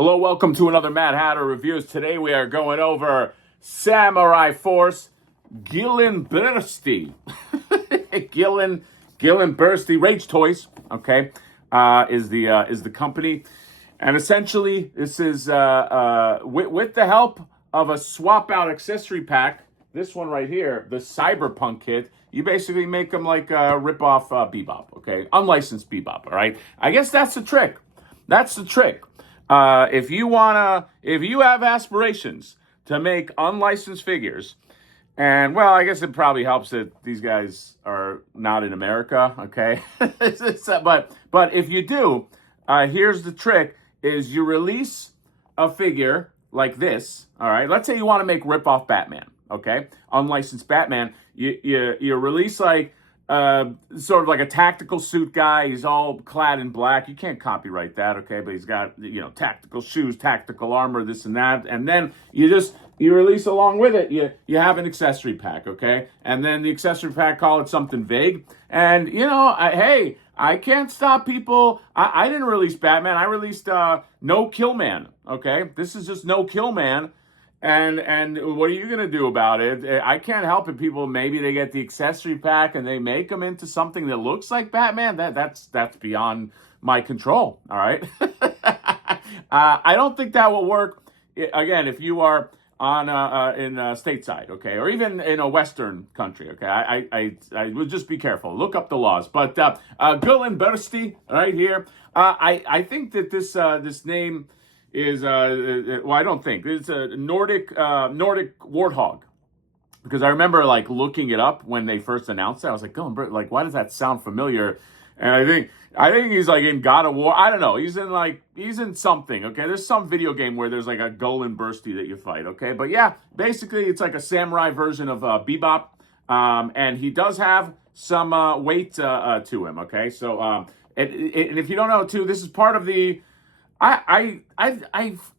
Hello, welcome to another Mad Hatter Reviews. Today we are going over Samurai Force Gullinbusrti. Gullinbusrti Rage Toys, okay, is the company. And essentially, this is with the help of a swap-out accessory pack, this one right here, the Cyberpunk kit, you basically make them like a rip-off Bebop, okay? Unlicensed Bebop, all right? I guess that's the trick. That's the trick. If you have aspirations to make unlicensed figures, and well, I guess it probably helps that these guys are not in America, okay? but if you do, here's the trick: is you release a figure like this. All right, let's say you want to make rip-off Batman, okay? Unlicensed Batman. You release like sort of like a tactical suit guy. He's all clad in black. You can't copyright that, okay? But he's got, tactical shoes, tactical armor, this and that. And then you release along with it, you have an accessory pack, okay? And then the accessory pack, call it something vague. And, hey, I can't stop people. I didn't release Batman. I released No Kill Man, okay? This is just No Kill Man. And what are you going to do about it? I can't help it. People, maybe they get the accessory pack and they make them into something that looks like Batman. That's beyond my control, all right? I don't think that will work, again, if you are on in stateside, okay, or even in a Western country, okay. I would just be careful. Look up the laws. But Gullinbusrti right here. I think that this name is well, I don't think it's a Nordic warthog, because I remember like looking it up when they first announced it. I was like, Gullinbusrti, like, why does that sound familiar? And I think he's like in God of War. I don't know. He's in something. Okay, there's some video game where there's like a Gullinbusrti that you fight. Okay, but yeah, basically it's like a samurai version of Bebop, and he does have some weight to him. Okay, so and if you don't know too, this is part of the. I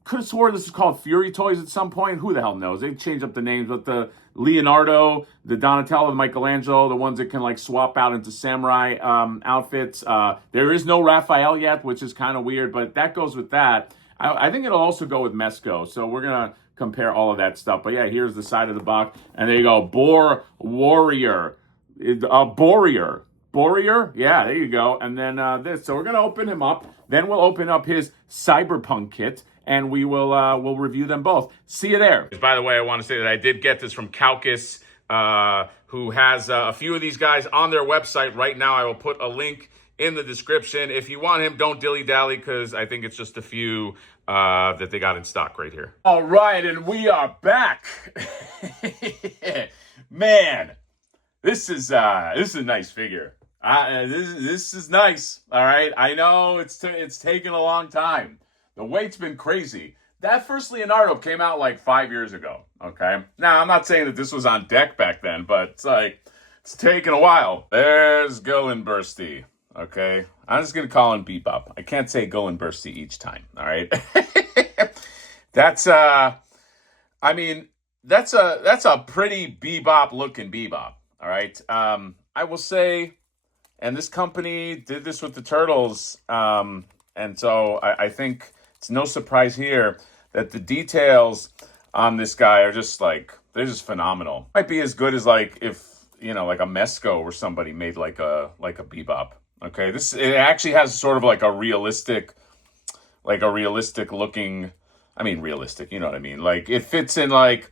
could have sworn this is called Fury Toys at some point. Who the hell knows? They changed up the names, but the Leonardo, the Donatello, the Michelangelo, the ones that can like swap out into samurai outfits. There is no Raphael yet, which is kind of weird, but that goes with that. I think it'll also go with Mesco. So we're gonna compare all of that stuff. But yeah, here's the side of the box, and there you go, Boar Warrior, Warrior, yeah, there you go. And then this. So we're gonna open him up. Then we'll open up his Cyberpunk kit, and we'll review them both. See you there. By the way, I want to say that I did get this from Kaukus, who has a few of these guys on their website right now. I will put a link in the description. If you want him, don't dilly-dally, because I think it's just a few that they got in stock right here. All right, and we are back. Man, this is a nice figure. This is nice. All right, I know it's taken a long time. The wait's been crazy. That first Leonardo came out like 5 years ago. Okay, now I'm not saying that this was on deck back then, but it's taken a while. There's Gullinbusrti. Okay, I'm just gonna call him Bebop. I can't say Gullinbusrti each time. All right, that's a pretty Bebop looking Bebop. All right, I will say. And this company did this with the Turtles. And so I think it's no surprise here that the details on this guy are just like, they're just phenomenal. Might be as good as like if, like a Mesco or somebody made like a Bebop. Okay, it actually has sort of like a realistic looking, realistic, you know what I mean? Like it fits in like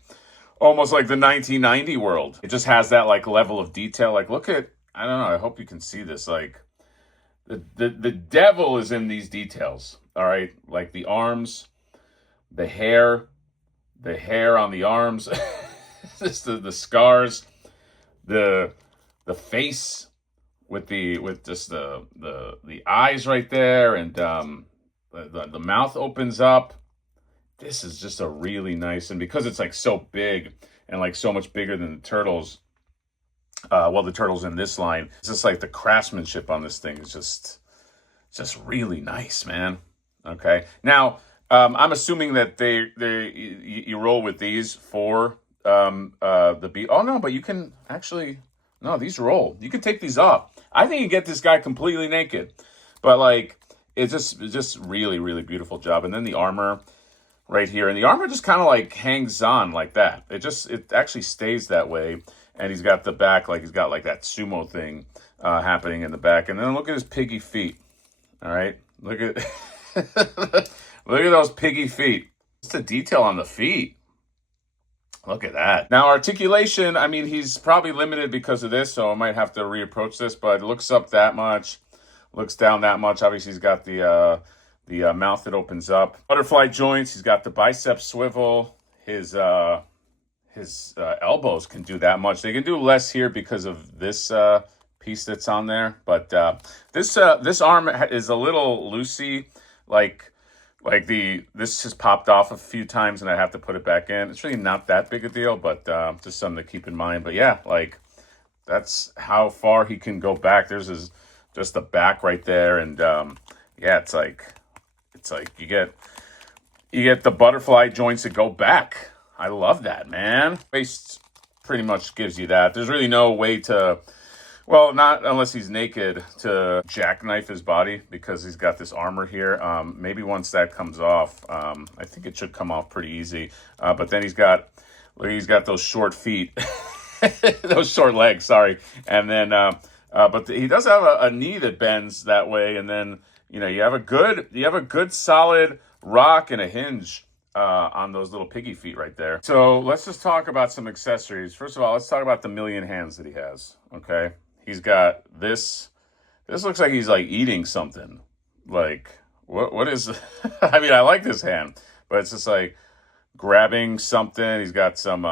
almost like the 1990 world. It just has that like level of detail. Like look at, I don't know, I hope you can see this. Like, the devil is in these details, all right? Like the arms, the hair on the arms, just the scars, the face with just the eyes right there, and the mouth opens up. This is just a really nice, and because it's like so big and like so much bigger than the Turtles, the Turtles in this line, it's just like the craftsmanship on this thing is just really nice, man. Okay, now I'm assuming that you roll with these for the beat. Oh no, but you can actually these roll. You can take these off. I think you get this guy completely naked, but like it's just really, really beautiful job. And then the armor right here, and the armor just kind of like hangs on like that. It actually stays that way. And he's got the back, like he's got like that sumo thing happening in the back. And then look at his piggy feet. All right, look at look at those piggy feet. Just the detail on the feet. Look at that. Now, articulation, I mean, he's probably limited because of this, so I might have to reapproach this, but it looks up that much, looks down that much. Obviously, he's got the mouth that opens up. Butterfly joints, he's got the bicep swivel. His elbows can do that much. They can do less here because of this piece that's on there, but this arm is a little loosey, this has popped off a few times and I have to put it back in. It's really not that big a deal, but just something to keep in mind. But yeah, like that's how far he can go back. There's just the back right there, and yeah, it's like you get the butterfly joints that go back. I love that, man. Waist pretty much gives you that. There's really no way to, well, not unless he's naked, to jackknife his body because he's got this armor here. Maybe once that comes off, I think it should come off pretty easy. But then he's got those short feet, those short legs. Sorry, and then but he does have a knee that bends that way, and then you have a good solid rock and a hinge on those little piggy feet right there. So let's just talk about some accessories. First of all, let's talk about the million hands that he has. Okay. He's got this. This looks like he's like eating something. Like what is? I mean, I like this hand, but it's just like grabbing something. He's got some.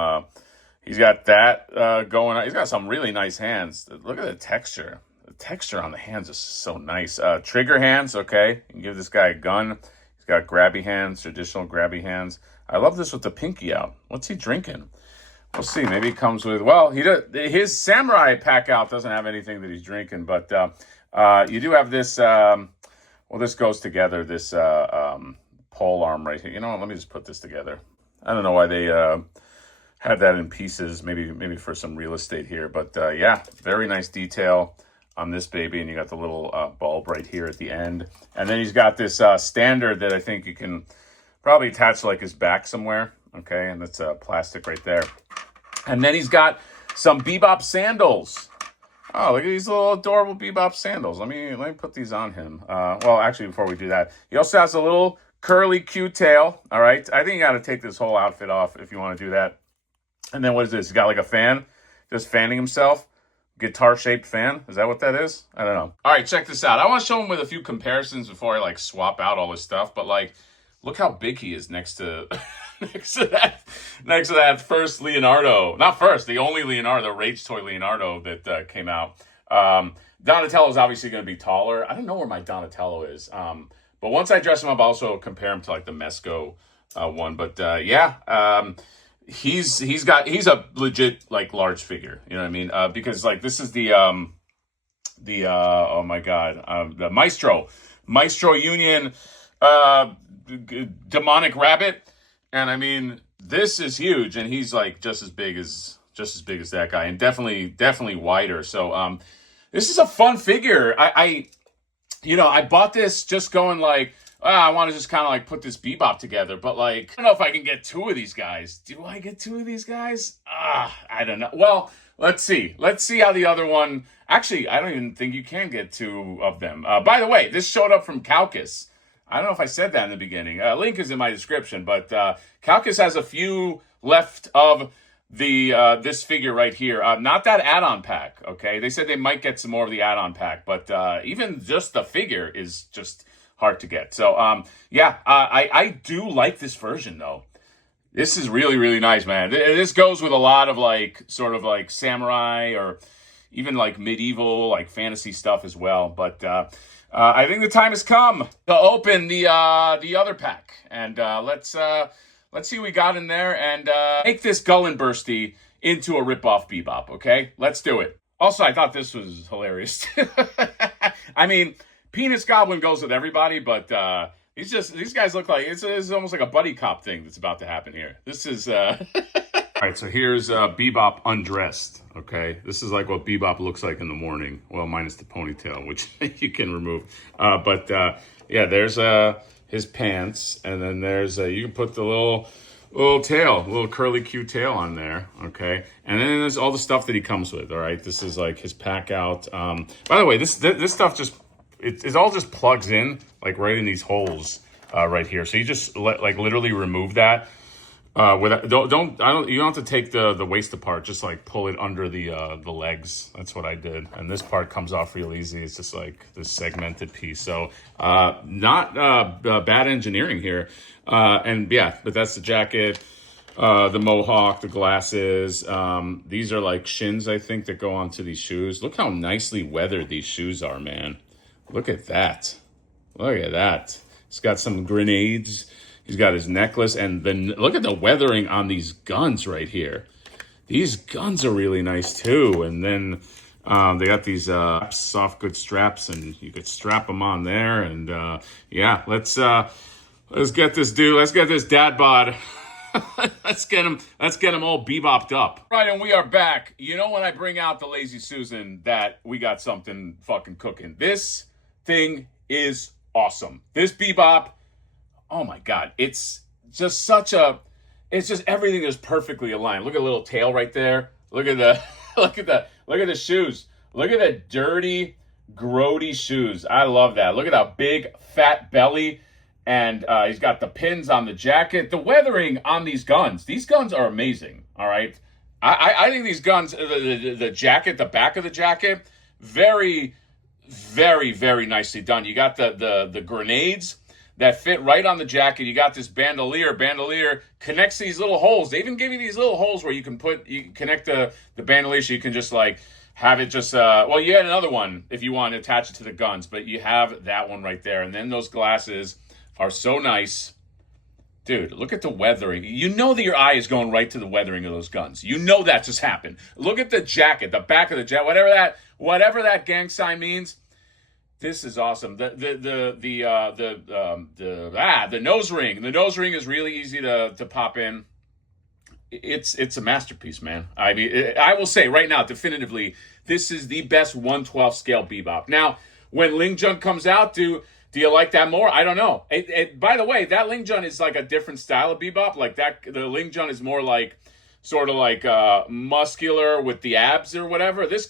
He's got that going on. He's got some really nice hands. Look at the texture. The texture on the hands is so nice. Trigger hands. Okay, you can give this guy a gun. He's got grabby hands, traditional grabby hands. I love this with the pinky out. What's he drinking? We'll see. Maybe it comes with, well, his samurai pack out doesn't have anything that he's drinking, but you do have this, well, this goes together, this pole arm right here. You know what? Let me just put this together. I don't know why they had that in pieces, maybe for some real estate here, but yeah, very nice detail on this baby, and you got the little bulb right here at the end. And then he's got this standard that I think you can probably attach to like his back somewhere, okay, and that's plastic right there. And then he's got some Bebop sandals. Oh, look at these little adorable Bebop sandals. Let me put these on him. Well, actually, before we do that, he also has a little curly cute tail. All right, I think you got to take this whole outfit off if you want to do that. And then what is this? He's got like a fan, just fanning himself. Guitar-shaped fan. Is that what that is? I don't know. All right, check this out. I want to show him with a few comparisons before I like swap out all this stuff. But like, look how big he is next to next to that first Leonardo. Not first, the only Leonardo, the Rage Toy Leonardo that came out. Donatello is obviously going to be taller. I don't know where my Donatello is. But once I dress him up, I'll also compare him to like the Mesco one. But yeah, he's a legit like large figure. You know what I mean? Because like this is the oh my god, the Maestro Union demonic rabbit. And I mean, this is huge, and he's like just as big as that guy, and definitely wider. So this is a fun figure. I bought this just going like, I want to just kind of like put this Bebop together, but like, I don't know if I can get two of these guys. Do I get two of these guys? I don't know. Well, let's see. Let's see how the other one, actually, I don't even think you can get two of them. By the way, this showed up from Calcus. I don't know if I said that in the beginning. Link is in my description, but Calcus has a few left of the this figure right here. Not that add-on pack, okay? They said they might get some more of the add-on pack, but even just the figure is just hard to get. So, yeah, I do like this version, though. This is really, really nice, man. This goes with a lot of, like, sort of, like, samurai or even, like, medieval, like, fantasy stuff as well. But I think the time has come to open the other pack. And let's see what we got in there and make this Gullinbusrti into a rip-off Bebop, okay? Let's do it. Also, I thought this was hilarious. I mean, Penis Goblin goes with everybody, but these guys look like it's almost like a buddy cop thing that's about to happen here. This is all All right, so here's Bebop undressed, okay? This is like what Bebop looks like in the morning. Well, minus the ponytail, which you can remove. Yeah, there's his pants, and then there's, you can put the little tail, little curly cute tail on there, okay? And then there's all the stuff that he comes with, all right? This is like his pack out. By the way, this stuff just, it all just plugs in, like right in these holes right here. So you just like literally remove that. You don't have to take the waist apart. Just like pull it under the legs. That's what I did, and this part comes off real easy. It's just like this segmented piece. So not bad engineering here. And yeah, but that's the jacket, the mohawk, the glasses. These are like shins, I think, that go onto these shoes. Look how nicely weathered these shoes are, man. Look at that. Look at that. It's got some grenades. He's got his necklace, and then look at the weathering on these guns right here. These guns are really nice too. And then they got these soft good straps, and you could strap them on there. And yeah, let's get this dude. Let's get this dad bod. let's get him all bebopped up. Right, and we are back. You know when I bring out the Lazy Susan that we got something fucking cooking. This thing is awesome. This Bebop. Oh my God, it's just everything is perfectly aligned. Look at the little tail right there. Look at the look at the shoes. Look at the dirty, grody shoes. I love that. Look at that big fat belly, and he's got the pins on the jacket. The weathering on these guns. These guns are amazing. All right, I think these guns, the jacket, the back of the jacket, very, very, very nicely done. You got the grenades that fit right on the jacket. You got this bandolier connects these little holes. They even give you these little holes where you can connect the bandolier, so you can just like have it just, well, you had another one if you want to attach it to the guns, but you have that one right there. And then those glasses are so nice. Dude, look at the weathering. You know that your eye is going right to the weathering of those guns. You know that just happened. Look at the jacket, the back of the jacket, whatever that gang sign means. This is awesome. The nose ring. The nose ring is really easy to pop in. It's a masterpiece, man. I mean, I will say right now, definitively, this is the best 1/12 scale Bebop. Now, when Ling Jun comes out, do you like that more? I don't know. By the way, that Ling Jun is like a different style of Bebop. Like that, the Ling Jun is more like sort of like muscular with the abs or whatever. This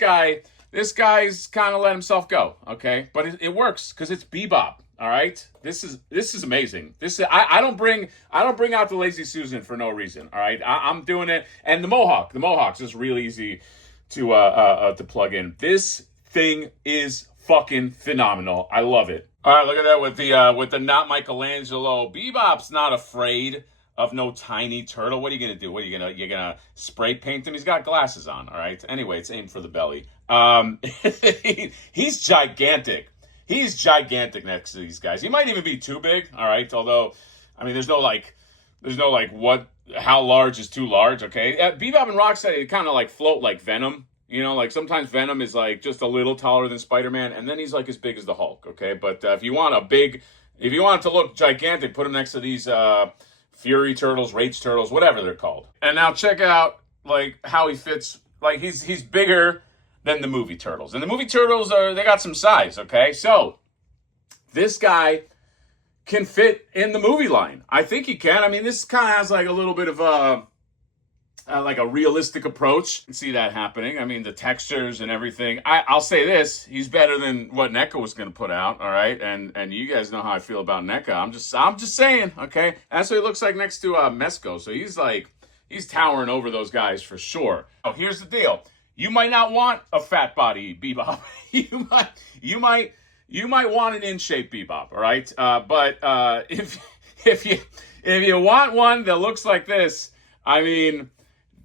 guy's kind of let himself go, okay? But it works because it's Bebop, all right? This is amazing. I don't bring out the Lazy Susan for no reason, all right? I'm doing it, and the Mohawk's just really easy to plug in. This thing is fucking phenomenal. I love it. All right, look at that with the not Michelangelo. Bebop's not afraid of no tiny turtle. What are you gonna do? You're gonna spray paint him? He's got glasses on, all right? Anyway, it's aimed for the belly. He's gigantic. He's gigantic next to these guys. He might even be too big, all right? Although, I mean, there's no how large is too large, okay? Bebop and Rocksteady kind of like float like Venom. You know, like sometimes Venom is like just a little taller than Spider-Man, and then he's like as big as the Hulk, okay? But if you want it to look gigantic, put him next to these Fury Turtles, Rage Turtles, whatever they're called. And now check out like how he fits. Like he's bigger than the movie Turtles. And the movie Turtles they got some size, okay? So this guy can fit in the movie line. I think he can. I mean, this kind of has like a little bit of like a realistic approach. You can see that happening. I mean, the textures and everything. I'll say this, he's better than what NECA was going to put out, all right? And you guys know how I feel about NECA. I'm just saying, okay? That's what he looks like next to Mesco. So he's towering over those guys for sure. Oh, here's the deal. You might not want a fat body Bebop. you might want an in-shape Bebop, all right? But if you want one that looks like this, I mean,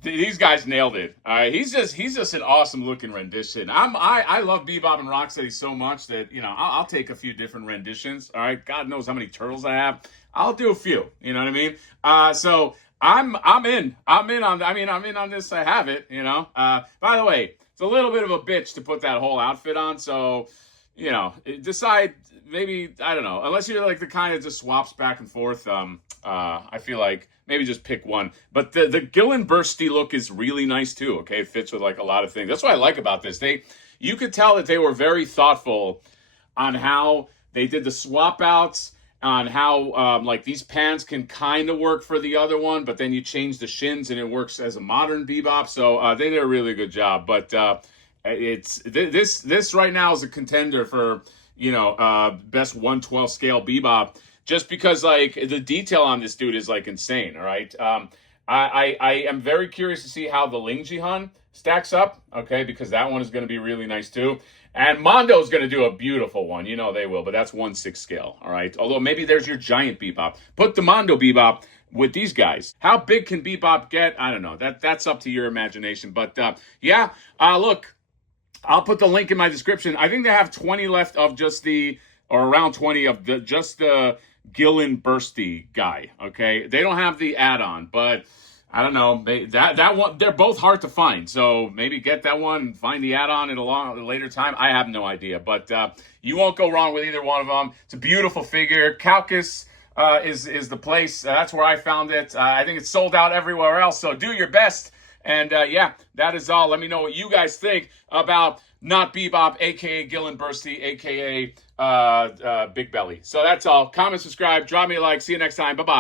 these guys nailed it. All right, he's just an awesome looking rendition. I love Bebop and Rocksteady so much that I'll take a few different renditions. All right, God knows how many turtles I have. I'll do a few. You know what I mean? So I'm in on this. I have it. By the way, it's a little bit of a bitch to put that whole outfit on. So decide maybe, I don't know, unless you're like the kind that just swaps back and forth. I feel like maybe just pick one. But the Gullinbusrti look is really nice too. Okay, it fits with like a lot of things. That's what I like about this. You could tell that they were very thoughtful on how they did the swap outs, on how like these pants can kind of work for the other one, but then you change the shins and it works as a modern Bebop. So they did a really good job. But this right now is a contender for best 1/12 scale Bebop, just because like the detail on this dude is like insane. All right, I am very curious to see how the Ling Jihan stacks up. Okay, because that one is going to be really nice too. And Mondo's going to do a beautiful one. You know they will, but that's 1/6 scale, all right? Although maybe there's your giant Bebop. Put the Mondo Bebop with these guys. How big can Bebop get? I don't know. That's up to your imagination. But look, I'll put the link in my description. I think they have 20 left of or around 20 of just the Gullinbusrti guy, okay? They don't have the add-on, but I don't know. That one, they're both hard to find. So maybe get that one and find the add-on at a later time. I have no idea, but you won't go wrong with either one of them. It's a beautiful figure. Caucus is the place. That's where I found it. I think it's sold out everywhere else. So do your best. And that is all. Let me know what you guys think about Not Bebop, aka Gullinbusrti, aka Big Belly. So that's all. Comment, subscribe, drop me a like. See you next time. Bye bye.